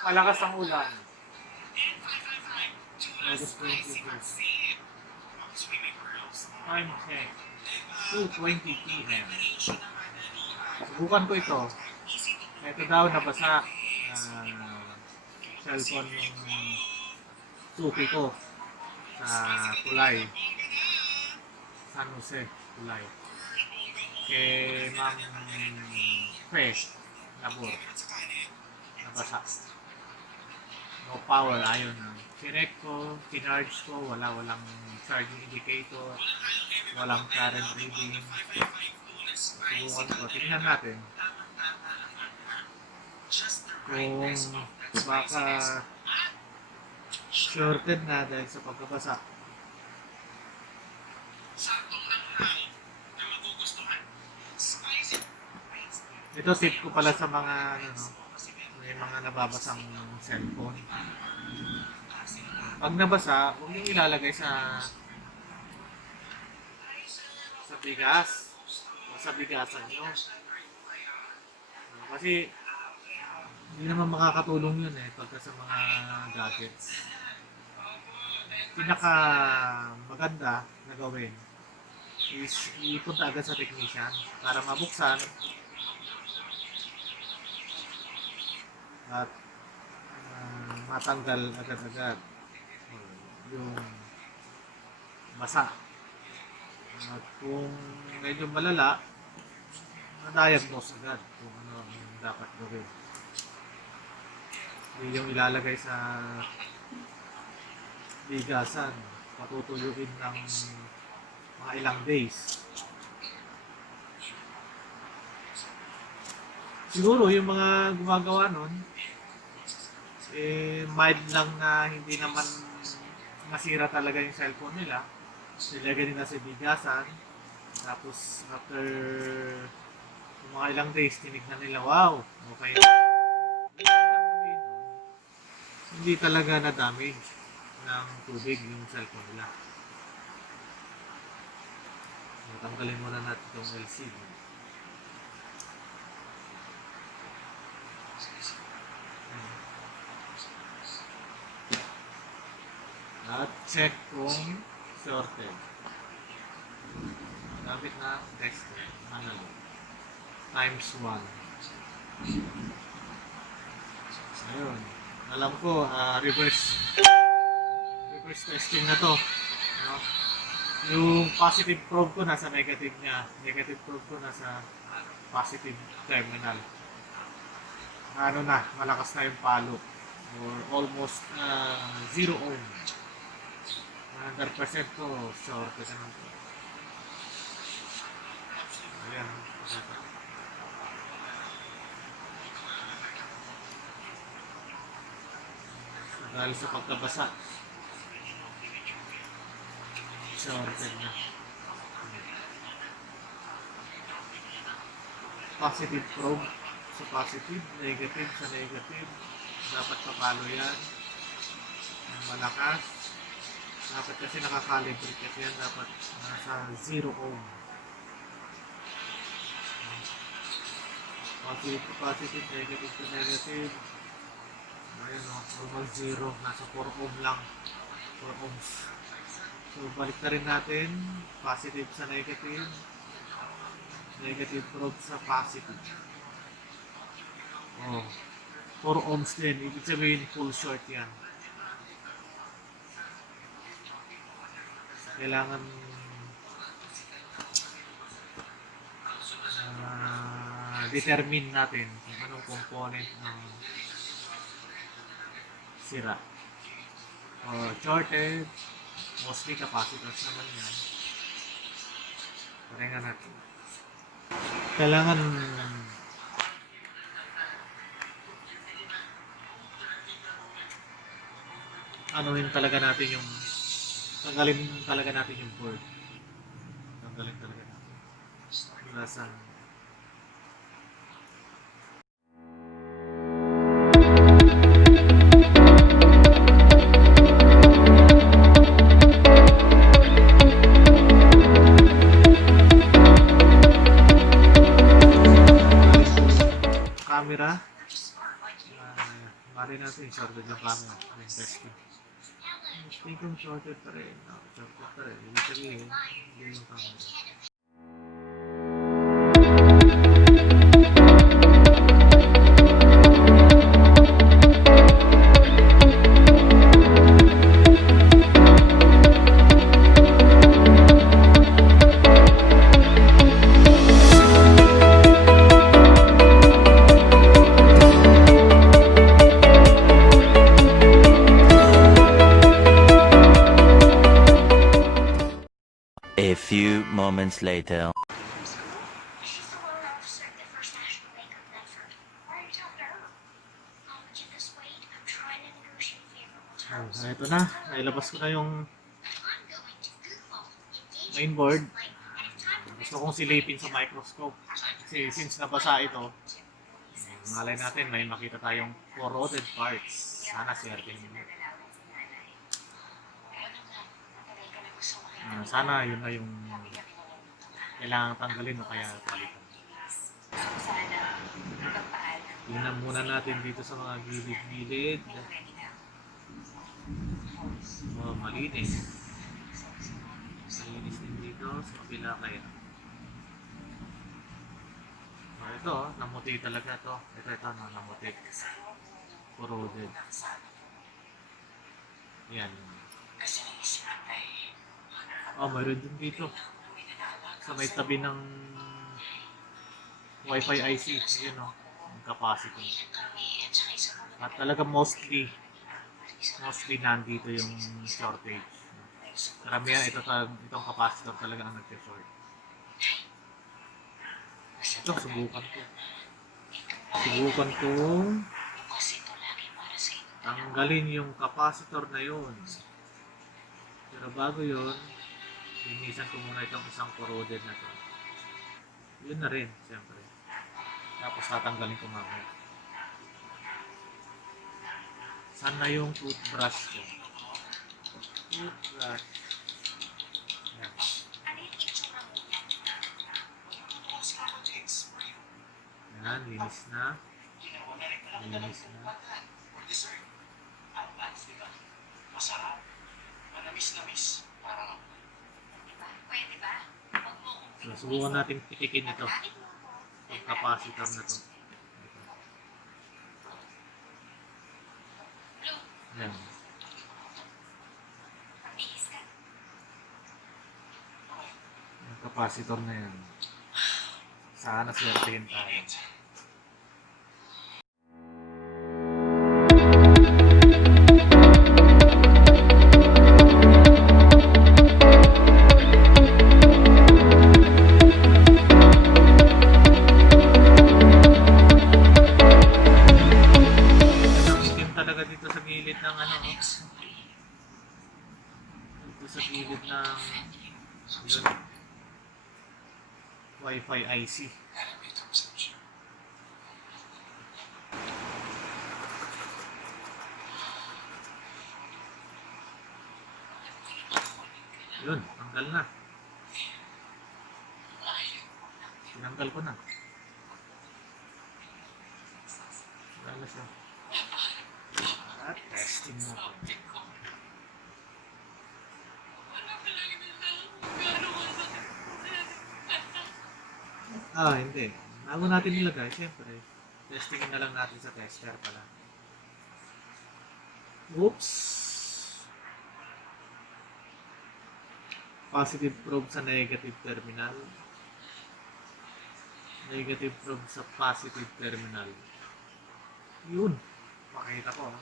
malakas ang ulan. August 22. Time check. 2:20 p.m. Subukan ko ito. Ito daw nabasa. Cellphone ng suki ko sa Tulay. San Jose, Tulay. Kay Ma'am Fresh Labor. Nabasa. No power, ayaw na. Chinek ko, kinarge ko, walang charging indicator, walang current reading. Subukan ko, tingnan natin kung baka shorted na dahil sa pagkabasa. Ito tip ko pala sa mga may mga nababasang cellphone. Pag nabasa, huwag yung ilalagay sa bigas o sa bigasan nyo. Kasi hindi naman makakatulong yun pagka sa mga gadgets. Pinaka maganda na gawin is ipunta agad sa technician para mabuksan at matanggal agad-agad yung basa. At kung medyo malala, na-diagnose agad kung ano ang dapat gawin. Hindi yung ilalagay sa bigasan, patutuyuin ng mga ilang days. Siguro yung mga gumagawa nun, mild lang na hindi naman nasira talaga yung cellphone nila. Nilagay nila sa bigasan. Tapos after mga ilang days, tinignan nila, wow, okay. Hindi talaga na-damage ng tubig yung cellphone nila. Tanggalin muna natin itong LCD. At check kung shorted. Gamit na tester. Analog. Times 1. Ayun. Alam ko, reverse testing na to. No? Yung positive probe ko nasa negative niya. Negative probe ko nasa positive terminal. Ano na, malakas na yung palo. Or almost 0 ohm. 100% ko shorted naman to. Ayan. Dahil sa pagkabasa, shorted na. Positive probe sa positive, negative sa negative. Dapat papalo yan. Malakas. Dapat kasi nakakalibrate kasi yan. Dapat nasa 0 ohm. Positive to positive, negative to negative. Ayun o, normal 0. Nasa 4 ohm lang. 4 ohms. So, balik na rin natin. Positive sa negative. Negative probe sa positive. Oh, 4 ohms din. Ibig sabihin, full short yan. Kailangan determine natin kung anong component ng sira. Shorted, mostly capacitors naman yan. Parengan natin. Kailangan anuhin talaga natin yung tanggalin talaga natin yung board. Tanggalin talaga natin. Mula sa camera. Pare natin, shorted yung camera. Yung testing. Testing kung shorted pa rin. No, shorted pa rin. Ibig sabihin, hindi yung camera. A few moments later. Ito na, nailabas ko na yung mainboard. Gusto kong silipin sa microscope. Kasi since nabasa ito, malay natin may makita tayong corroded parts. Sana swerte mo. Sana yun na yung kailangang tanggalin o kaya palitan. Tingnan muna natin dito sa mga gilid-gilid. Malinis. Malinis din dito sa kabila kaya. Ito, namuti talaga to. Ito, namuti. Corroded. Yan. Mayroon din dito. Sa may tabi ng Wi-Fi IC. Yun yung capacity. At talaga mostly nandito yung shortage. Karamihan itong capacitor talaga ang nag-short. Ito, subukan ko tanggalin yung capacitor na yun. Pero bago yun, linisan ko muna itong isang corroded na to. Yun na rin, siyempre. Tapos tatanggalin ko mamaya. Saan na yung toothbrush ko? Toothbrush. Yan. Yan, linis na. Linis na. So, subukan natin pitikin ito. Yung capacitor na to. Yan. Yung capacitor na yan. Sana swertihin tayo. Wi-Fi IC. Yun, tanggal na. Tinanggal ko na. Tanggal siya. At testing mo ko. Hindi. Bago natin nilagay, siyempre, testingin na lang natin sa tester pala. Oops! Positive probe sa negative terminal. Negative probe sa positive terminal. Yun! Makita ko.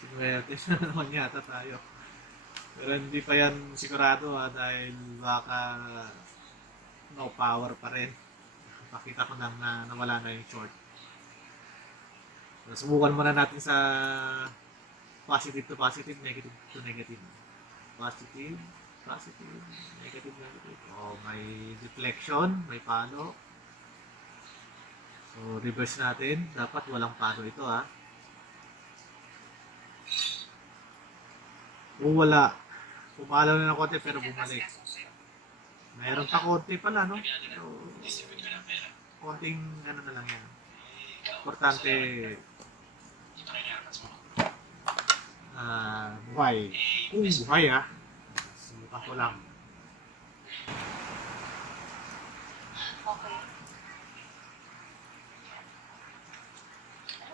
Sinuwerte na naman yata tayo. Pero hindi pa yan sigurado dahil baka no power pa rin. Pakita ko lang na nawala na yung short. So, subukan muna natin sa positive to positive, negative to negative. Positive, negative. May deflection, may palo. So, reverse natin. Dapat walang palo ito wala. Pumalaw na ng konti pero bumalik. Mayroon pa konti pala, no? So, konting na lang yan. Importante buhay. Buhay ha. Subukan ko lang. Okay.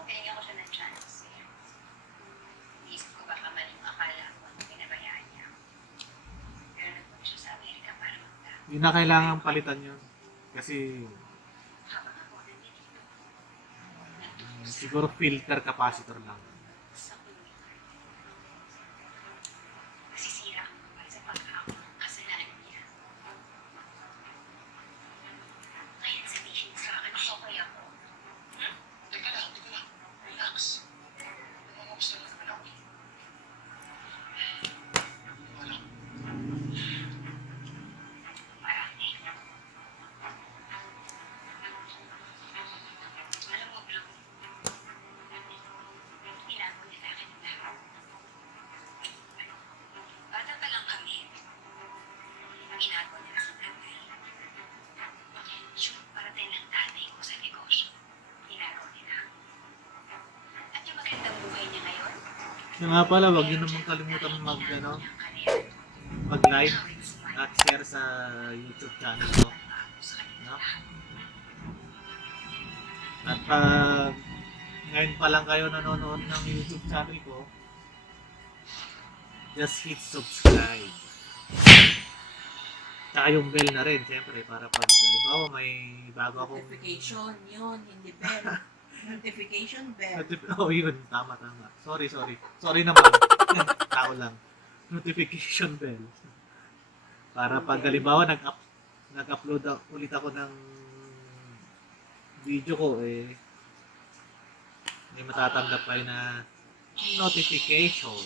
Binigyan ko siya ng chance. Iisip ko baka maling akala ko na pinabayaan niya. Pero nagpunta siya sa Amerika para magta. Yun na kailangan palitan yun. Kasi Habang ako nandito, siguro filter capacitor lang. sa kulit. Nasisira ang buhay sa pagkakao ng kasalanan niya. Ngayon sabihin sa akin, okay ako. Teka lang. Relax. Nangungumusta na naman ako. Marami. Alam mo, Blue, inago niya sa akin ang lahat. Bata pa lang kami. Inago niya na sa tatay. Yung parating ng tatay ko sa negosyo, inago nila. At yung magandang buhay niya ngayon, Kaya nga pala, wag yun naman kalimutan mag, niyang kariya. mag-like at share sa YouTube channel ko. No? At pag ngayon pa lang kayo nanonood ng YouTube channel ko, just hit subscribe. Tsaka yung bell na rin, siyempre, para pag halimbawa may bago akong... Notification, yun, hindi bell. Notification bell. Oh, yun. Tama. Sorry. Sorry naman. Tao lang. Notification bell. Para pag halimbawa nag-upload ulit ako ng video ko, may matatanggap kayo na notification.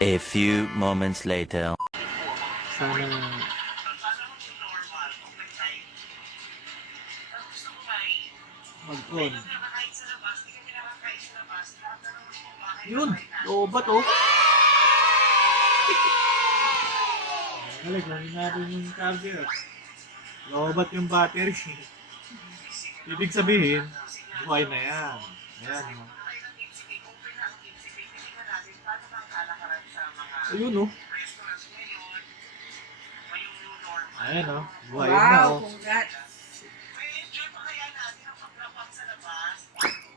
A few moments later. Sana mag-on. Yun, lobat oh. Galing, langin natin yung charger. Lobat yung battery. Ibig sabihin, buhay na yan. Ayan oh. Ayun oh. Ayan oh, buhay na Wow, oh. congrats.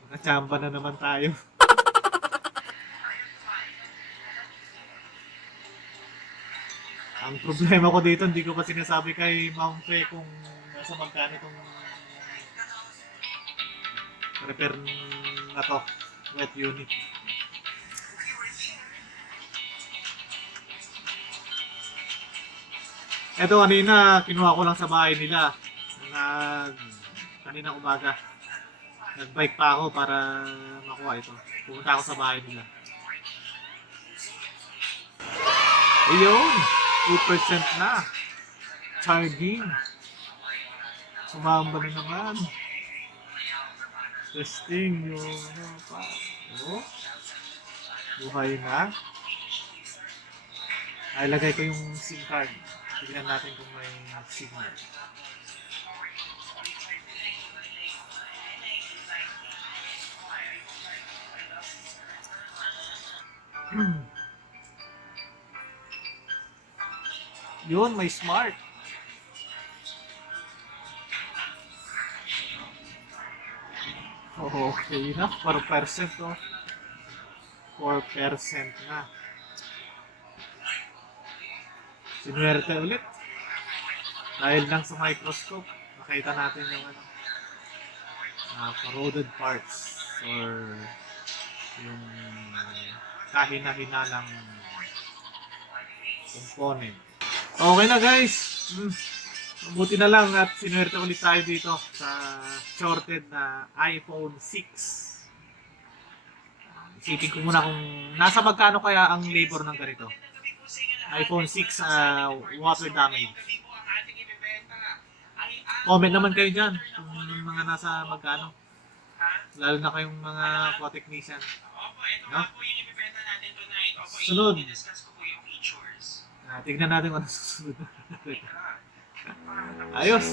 Nakachamba na naman tayo. Ang problema ko dito, hindi ko pa sinasabi kay Ma'am Fe kung nasa magkano itong repair na to, wet unit. Eto, kanina, kinuha ko lang sa bahay nila. Kanina umaga. Nag-bike pa ako para makuha ito. Pumunta ako sa bahay nila. Ayun! 2% na. Charging. Sumamba na naman. Testing yung pa. Oh. Buhay na. Ay, lagay ko yung SIM card. Tignan natin kung may signal. Yun, may smart. Okay na, 4% to. 4% na. Sinuwerte ulit. Dahil lang sa microscope, nakita natin yung corroded parts or yung kahina-hinalang component. Okay na guys. Buti na lang at sinuwerte ulit tayo dito sa shorted na iPhone 6. Isipin ko muna kung nasa magkano kaya ang labor ng ganito. iPhone 6 water damage. Comment naman kayo dyan kung mga nasa magkano. Lalo na kayong mga co-technician. No? Sunod. Tignan natin kung ano susunod. Ayos!